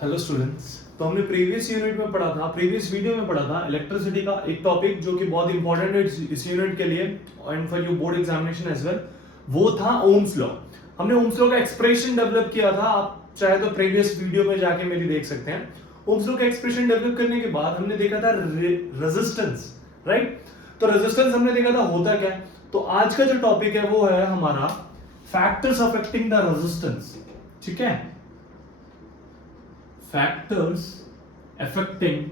Hello students. तो हमने previous unit में पढ़ा था, प्रीवियस वीडियो में पढ़ा था इलेक्ट्रिसिटी का एक टॉपिक जो कि बहुत इंपॉर्टेंट है इस यूनिट के लिए and for your board examination as well. वो था ओम्स लॉ। हमने ओम्स लॉ का एक्सप्रेशन डेवलप किया था, आप चाहे तो प्रीवियस वीडियो में जाके मेरी देख सकते हैं। ओम्स लॉ का एक्सप्रेशन डेवलप करने के बाद हमने देखा था रेजिस्टेंस, राइट। तो रेजिस्टेंस हमने देखा था होता क्या है। तो आज का जो टॉपिक है वो है हमारा फैक्टर्स अफेक्टिंग द रेजिस्टेंस। ठीक है, factors affecting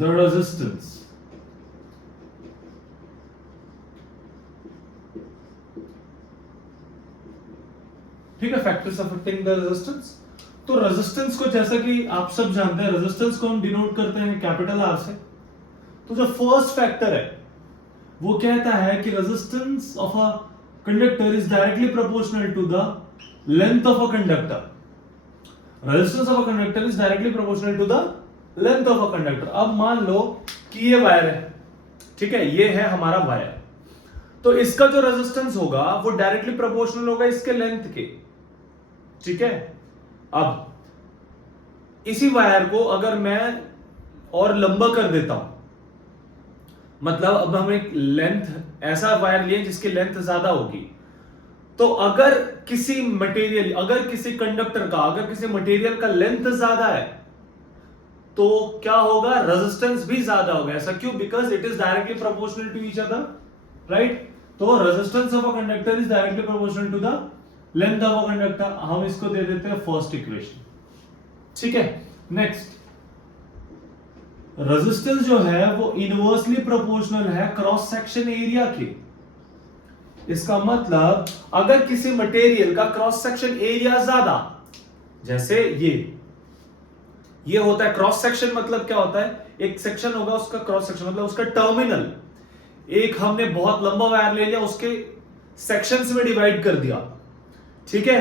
the resistance। ठीक है, फैक्टर्स अफेक्टिंग द रेजिस्टेंस। तो रेजिस्टेंस को जैसा कि आप सब जानते हैं, रेजिस्टेंस को हम डिनोट करते हैं कैपिटल आर से। तो जो फर्स्ट फैक्टर है वो कहता है कि resistance of a conductor is directly proportional to the length of a conductor। resistance of a conductor is directly proportional to the length of a conductor। अब मान लो कि ये वायर है, ठीक है, ये है हमारा वायर। तो इसका जो रेजिस्टेंस होगा वो डायरेक्टली प्रोपोर्शनल होगा इसके लेंथ के। ठीक है, अब इसी वायर को अगर मैं और लंबा कर देता हूं, मतलब अब हम एक लेंथ ऐसा वायर लिए जिसकी लेंथ ज्यादा होगी, तो अगर किसी मटेरियल, अगर किसी कंडक्टर का, अगर किसी मटेरियल का लेंथ ज्यादा है तो क्या होगा, रेजिस्टेंस भी ज्यादा होगा। ऐसा क्यों? Because it is directly proportional to each other, right. तो resistance of a conductor is directly proportional to the length of a conductor. हम इसको दे देते हैं फर्स्ट इक्वेशन। ठीक है, नेक्स्ट, रेजिस्टेंस जो है वो इनवर्सली प्रोपोर्शनल है क्रॉस सेक्शन एरिया के। इसका मतलब अगर किसी मटेरियल का क्रॉस सेक्शन एरिया ज्यादा, जैसे ये होता है क्रॉस सेक्शन, मतलब क्या होता है, एक सेक्शन होगा उसका क्रॉस सेक्शन, मतलब उसका टर्मिनल। एक हमने बहुत लंबा वायर ले लिया, उसके सेक्शंस में डिवाइड कर दिया। ठीक है,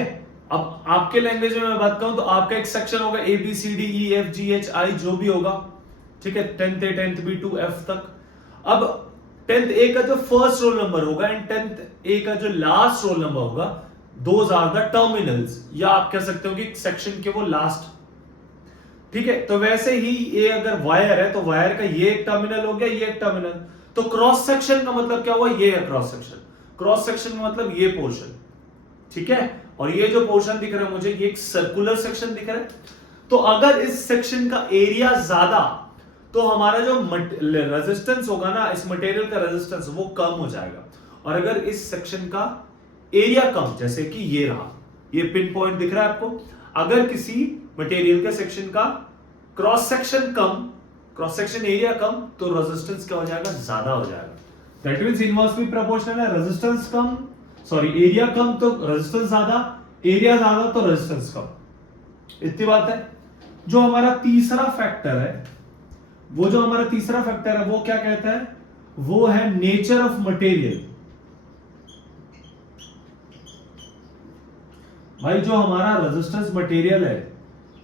अब आपके लैंग्वेज में मैं बात करूं तो आपका एक सेक्शन होगा A B C D E F G H I, जो भी होगा। ठीक है, 10th A 10th B to F तक। अब 10th A का जो फर्स्ट रोल नंबर होगा एंड 10th A का जो लास्ट रोल नंबर होगा, दोज आर द टर्मिनल्स, या आप कह सकते हो कि सेक्शन के वो लास्ट। ठीक है, तो वैसे ही ये अगर वायर है तो वायर का ये एक टर्मिनल हो गया, ये एक टर्मिनल। तो क्रॉस सेक्शन का मतलब क्या हुआ, ये है क्रॉस सेक्शन। क्रॉस सेक्शन का मतलब ये पोर्शन। ठीक है, और ये जो पोर्शन दिख रहा है मुझे, ये एक सर्कुलर सेक्शन दिख रहा है। तो अगर इस सेक्शन का एरिया ज्यादा, तो हमारा जो रेजिस्टेंस होगा ना, इस मटेरियल का रेजिस्टेंस, वो कम हो जाएगा। और अगर इस सेक्शन का एरिया कम, जैसे कि ये रहा, ये पिन पॉइंट दिख रहा है आपको, अगर किसी मटेरियल के सेक्शन का क्रॉस सेक्शन कम, क्रॉस सेक्शन एरिया कम, तो रेजिस्टेंस क्या हो जाएगा, ज्यादा हो जाएगा। दैट मींस इनवर्सली प्रोपोर्शनल है, रेजिस्टेंस कम, सॉरी एरिया कम तो रेजिस्टेंस ज्यादा, एरिया ज्यादा तो रेजिस्टेंस कम। इतनी बात है। जो हमारा तीसरा फैक्टर है, वो जो हमारा तीसरा फैक्टर है वो क्या कहता है, वो है नेचर ऑफ मटेरियल। भाई जो हमारा रेजिस्टेंस मटेरियल है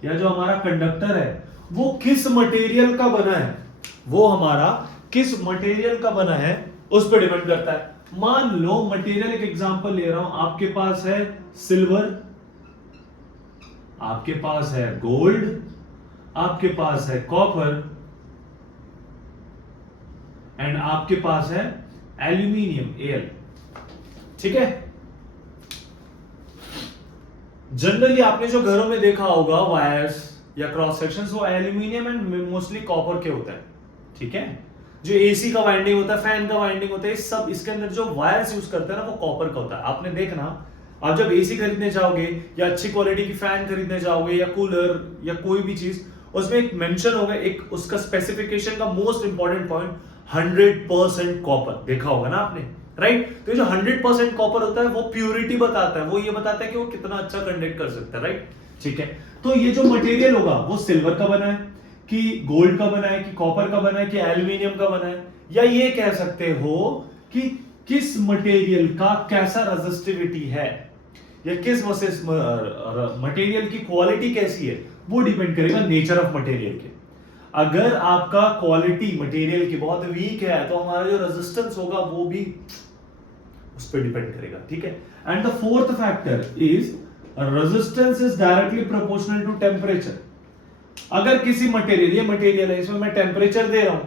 या जो हमारा कंडक्टर है वो किस मटेरियल का बना है, वो हमारा किस मटेरियल का बना है उस पर डिपेंड करता है। मान लो मटेरियल, एक एग्जांपल ले रहा हूं, आपके पास है सिल्वर, आपके पास है गोल्ड, आपके पास है कॉपर एंड आपके पास है एल्यूमिनियम एल। ठीक है, जनरली आपने जो घरों में देखा होगा वायर्स या क्रॉस सेक्शंस, वो एल्यूमिनियम एंड मोस्टली कॉपर के होते हैं। ठीक है, जो एसी का वाइंडिंग होता है, फैन का वाइंडिंग होता है, सब इसके अंदर जो वायर्स यूज करते हैं ना, वो कॉपर का होता है। आपने देखना, आप जब एसी खरीदने जाओगे या अच्छी क्वालिटी की फैन खरीदने जाओगे या कूलर या कोई भी चीज, उसमें एक मेंशन होगा, एक उसका स्पेसिफिकेशन का मोस्ट इंपॉर्टेंट पॉइंट 100% कॉपर, देखा होगा ना आपने, राइट। तो ये जो 100% कॉपर होता है वो प्यूरिटी बताता है, वो ये बताता है कि वो कितना अच्छा कंडक्ट कर सकता है, राइट। ठीक है, तो ये जो मटेरियल होगा वो सिल्वर का बना है कि गोल्ड का बना है कि कॉपर का बना है कि एल्यूमिनियम का बना है, या ये कह सकते हो कि किस मटेरियल का कैसा रेजिस्टिविटी है या किस मटेरियल की क्वालिटी कैसी है, वो डिपेंड करेगा नेचर ऑफ मटेरियल के। अगर आपका क्वालिटी मटेरियल की बहुत वीक है तो हमारा जो रेजिस्टेंस होगा वो भी उस पर डिपेंड करेगा, ठीक है। And the fourth factor is resistance is directly proportional to temperature. अगर किसी मटेरियल, ये मटेरियल है, इसमें मैं टेम्परेचर दे रहा हूं,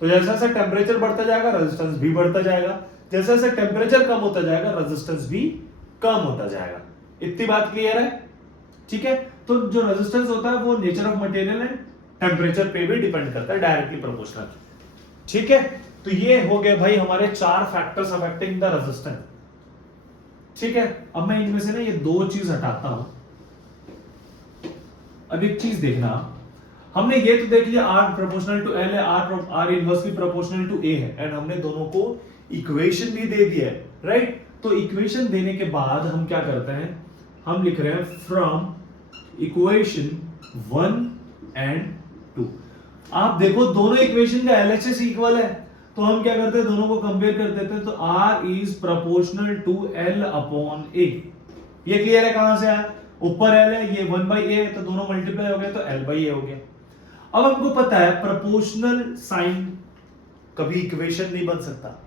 तो जैसा जैसा टेम्परेचर बढ़ता जाएगा रेजिस्टेंस भी बढ़ता जाएगा, जैसे जैसे टेम्परेचर कम होता जाएगा रेजिस्टेंस भी कम होता जाएगा। इतनी बात क्लियर है, ठीक है। तो जो रेजिस्टेंस होता है वो नेचर ऑफ मटेरियल है, टेम्परेचर पे भी डिपेंड करता है, डायरेक्टली प्रोपोर्शनल, ठीक है। तो ये हो गए भाई हमारे 4 फैक्टर्स अफेक्टिंग द रेजिस्टेंस, ठीक है। अब मैं इनमें से ना ये 2 चीज हटाता हूं। अब एक चीज देखना, हमने ये तो देख लिया R प्रोपोर्शनल टू L है, R inversely proportional to A है, एंड हमने दोनों को इक्वेशन भी दे दिया है, राइट। तो इक्वेशन देने के बाद हम क्या करते हैं, हम लिख रहे हैं फ्रॉम इक्वेशन 1 एंड 2। आप देखो दोनों इक्वेशन का LHS इक्वल है, तो हम क्या करते हैं, दोनों को कंपेयर कर देते हैं। तो R is proportional to L upon A। ये क्लियर है, कहां से आया, ऊपर L है, ये 1/A है, तो दोनों मल्टीप्लाई हो गए तो L/A हो गया। अब हमको पता है प्रोपोर्शनल साइन कभी इक्वेशन नहीं बन सकता।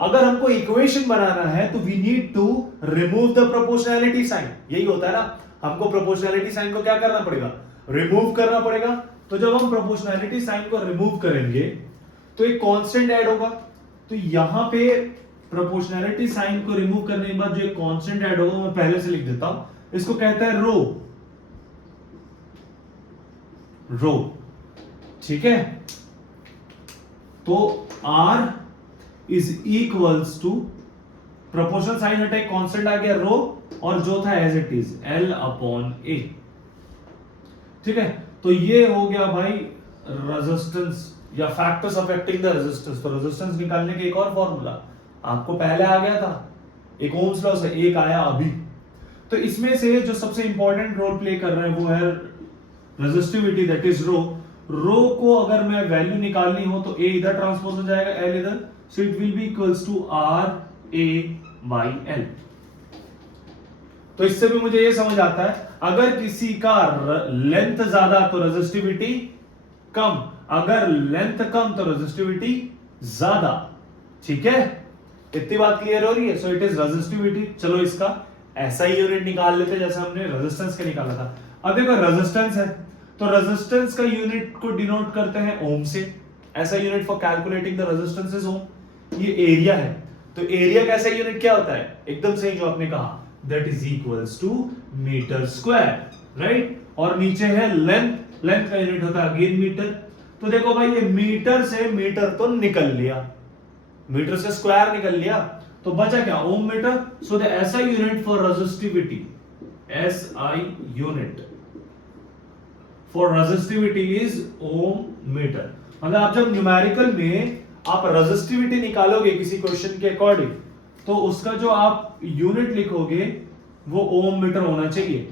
अगर हमको इक्वेशन बनाना है तो we need to remove the proportionality sign. यही होता है ना, हमको प्रोपोर्शनैलिटी साइन को क्या करना पड़ेगा, रिमूव करना पड़ेगा। तो जब हम प्रोपोर्शनैलिटी साइन को रिमूव करेंगे तो एक कांस्टेंट ऐड होगा। तो यहां पे प्रोपोर्शनैलिटी साइन को रिमूव करने के बाद जो एक कांस्टेंट ऐड होगा मैं पहले से लिख देता हूं, इसको कहता है रो, रो, ठीक है। तो R is equals to proportional sign हटा, एक कांस्टेंट आ गया रो, और जो था as it is L upon A, ठीक है। तो ये हो गया भाई रेजिस्टेंस या फैक्टर्स अफेक्टिंग द रेजिस्टेंस। तो रेजिस्टेंस निकालने के एक और फॉर्मूला आपको पहले आ गया था, एक ओम्स लॉ से, एक आया अभी। तो इसमें से जो सबसे इंपॉर्टेंट रोल प्ले कर रहा है वो है रेजिस्टिविटी, दैट इज रो। रो को अगर मैं वैल्यू निकालनी हो तो A इधर ट्रांसपोज हो जाएगा, L इधर, so it will be equals to RA/L। तो इससे भी मुझे ये समझ आता है, अगर किसी का लेंथ ज्यादा तो रेजिस्टिविटी कम, अगर लेंथ कम तो रेजिस्टिविटी ज्यादा, ठीक है। इतनी बात क्लियर हो रही है। So it is resistivity. चलो इसका ऐसा ही यूनिट निकाल लेते जैसे हमने रेजिस्टेंस का निकाला था। अब देखो रेजिस्टेंस है, तो रेजिस्टेंस का यूनिट को डिनोट करते हैं ओम से। ऐसा unit for calculating the resistance is ohm. ये एरिया है, तो एरिया का ऐसा यूनिट क्या होता है, एकदम सही जो आपने कहा, that is equals to metre square, right. और नीचे है लेंथ, लेंथ का यूनिट होता है अगेन मीटर। तो देखो भाई ये मीटर से मीटर तो निकल लिया, मीटर से स्क्वायर निकल लिया, तो बचा क्या, ohm metre. So the SI unit for resistivity, SI unit for resistivity is ohm metre. मतलब आप जब न्यूमेरिकल में आप रेजिस्टिविटी निकालोगे किसी क्वेश्चन के अकॉर्डिंग, तो उसका जो आप यूनिट लिखोगे वो ओम मीटर होना चाहिए।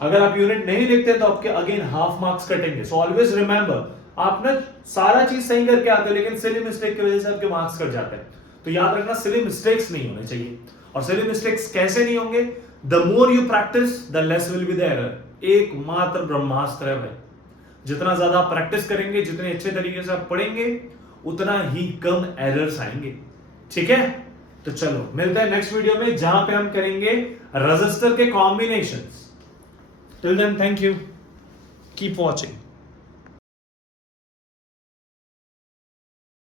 अगर आप यूनिट नहीं लिखते तो आपके अगेन हाफ मार्क्स कटेंगे। सो ऑलवेज रिमेंबर, आप ना सारा चीज सही करके आते हो लेकिन सिली मिस्टेक की वजह से आपके मार्क्स कट जाते हैं। तो याद रखना सिली मिस्टेक्स नहीं होने चाहिए। और सिली मिस्टेक्स कैसे नहीं होंगे, the more you practice the less will be the error. एकमात्र ब्रह्मास्त्र है भाई, जितना ज्यादा प्रैक्टिस करेंगे, जितने अच्छे तरीके से आप पढ़ेंगे, उतना ही कम एरर्स आएंगे, ठीक है। तो चलो मिलते हैं नेक्स्ट वीडियो में, जहां पे हम करेंगे रेजिस्टर के combinations. Till then thank you, keep watching.